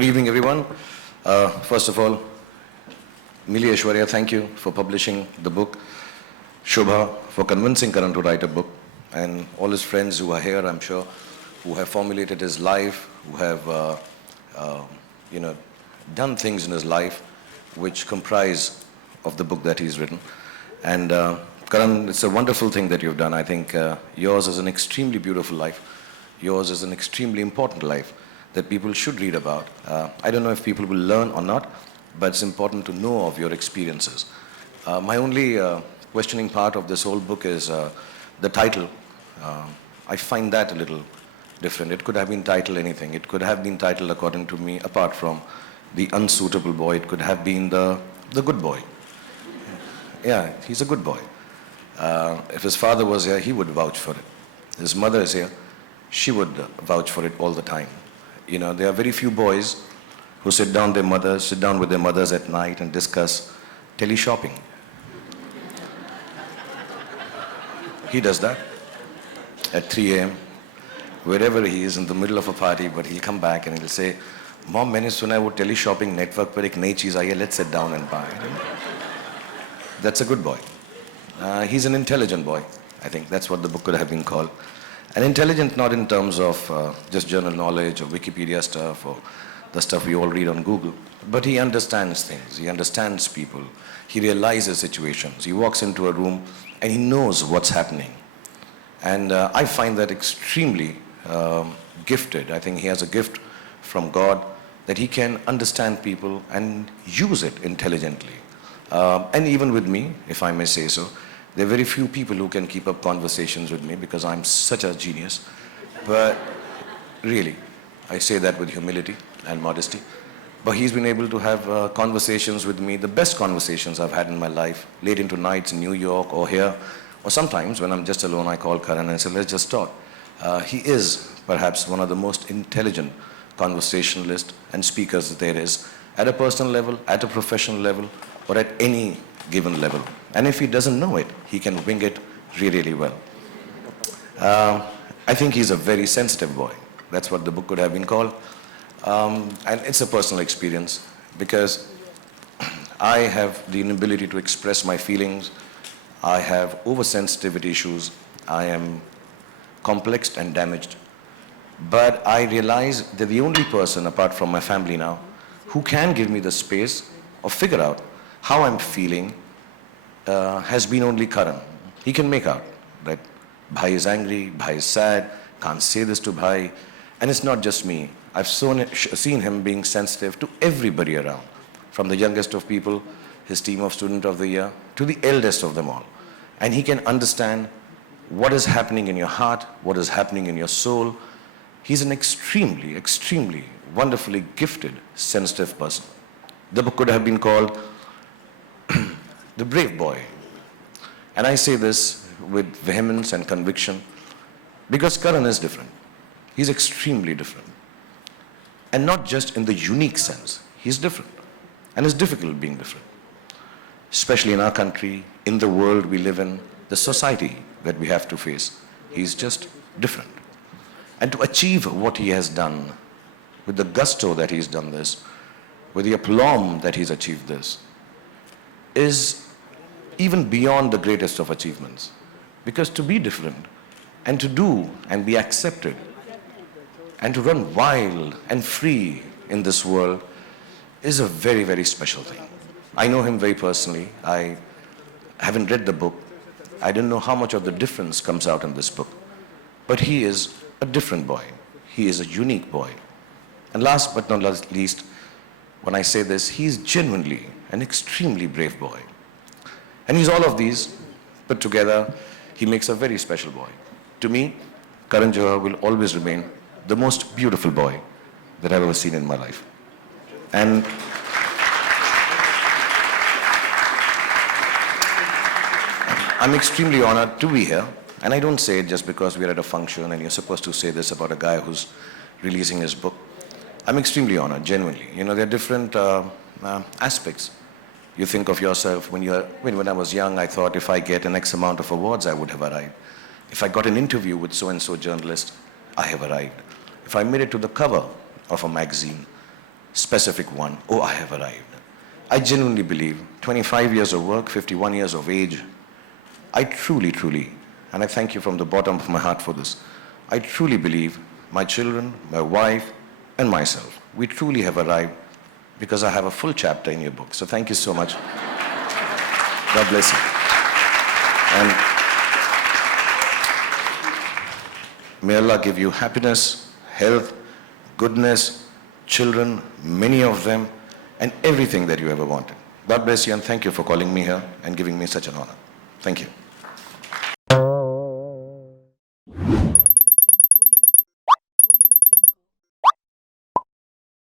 Good evening, everyone. First of all, Mili Aishwarya, thank you for publishing the book. Shobha, for convincing Karan to write a book. And all his friends who are here, I'm sure, who have formulated his life, who have, done things in his life which comprise of the book that he's written. And Karan, it's a wonderful thing that you've done. I think yours is an extremely beautiful life. Yours is an extremely important life that people should read about. I don't know if people will learn or not, but it's important to know of your experiences. My only questioning part of this whole book is the title. I find that a little different. It could have been titled anything. It could have been titled, according to me, apart from the unsuitable boy, it could have been the good boy. Yeah, he's a good boy. If his father was here, he would vouch for it. His mother is here, she would vouch for it all the time. You know, there are very few boys who sit down with their mothers at night and discuss tele-shopping. He does that at 3 a.m. Wherever he is in the middle of a party, but he'll come back and he'll say, Mom, मैंने सुना है वो tele-shopping network पर एक नई चीज़ आई है, let's sit down and buy it. That's a good boy. He's an intelligent boy. I think that's what the book could have been called. And intelligent not in terms of just general knowledge or Wikipedia stuff or the stuff we all read on Google, but he understands things, he understands people, he realizes situations, he walks into a room and he knows what's happening. And I find that extremely gifted. I think he has a gift from God that he can understand people and use it intelligently. And even with me, if I may say so, there are very few people who can keep up conversations with me because I'm such a genius. But really, I say that with humility and modesty. But he's been able to have conversations with me, the best conversations I've had in my life, late into nights in New York or here. Or sometimes when I'm just alone, I call Karan and say, let's just talk. He is perhaps one of the most intelligent conversationalists and speakers that there is, at a personal level, at a professional level, or at any given level. And if he doesn't know it, he can wing it really, really well. I think he's a very sensitive boy. That's what the book could have been called. And it's a personal experience because I have the inability to express my feelings. I have oversensitivity issues. I am complexed and damaged. But I realize that the only person, apart from my family now, who can give me the space or figure out how I'm feeling has been only Karan. He can make out that Bhai is angry, Bhai is sad, can't say this to Bhai. And it's not just me. I've seen him being sensitive to everybody around, from the youngest of people, his team of Student of the Year, to the eldest of them all. And he can understand what is happening in your heart, what is happening in your soul. He's an extremely, extremely wonderfully gifted, sensitive person. The book could have been called The Brave Boy. And I say this with vehemence and conviction because Karan is different. He's extremely different. And not just in the unique sense. He's different. And it's difficult being different. Especially in our country, in the world we live in, the society that we have to face. He's just different. And to achieve what he has done, with the gusto that he's done this, with the aplomb that he's achieved this, is even beyond the greatest of achievements. Because to be different, and to do and be accepted, and to run wild and free in this world is a very, very special thing. I know him very personally. I haven't read the book. I don't know how much of the difference comes out in this book. But he is a different boy. He is a unique boy. And last but not least, when I say this, he is genuinely an extremely brave boy. And he's all of these put together. He makes a very special boy. To me, Karan Johar will always remain the most beautiful boy that I've ever seen in my life. And I'm extremely honored to be here. And I don't say it just because we're at a function and you're supposed to say this about a guy who's releasing his book. I'm extremely honored, genuinely. You know, there are different aspects. You think of yourself, when I was young, I thought if I get an X amount of awards, I would have arrived. If I got an interview with so-and-so journalist, I have arrived. If I made it to the cover of a magazine, specific one. Oh, I have arrived. I genuinely believe 25 years of work, 51 years of age, I truly, truly, and I thank you from the bottom of my heart for this, I truly believe my children, my wife, and myself, we truly have arrived because I have a full chapter in your book. So thank you so much. God bless you. And may Allah give you happiness, health, goodness, children, many of them, and everything that you ever wanted. God bless you, and thank you for calling me here and giving me such an honor. Thank you.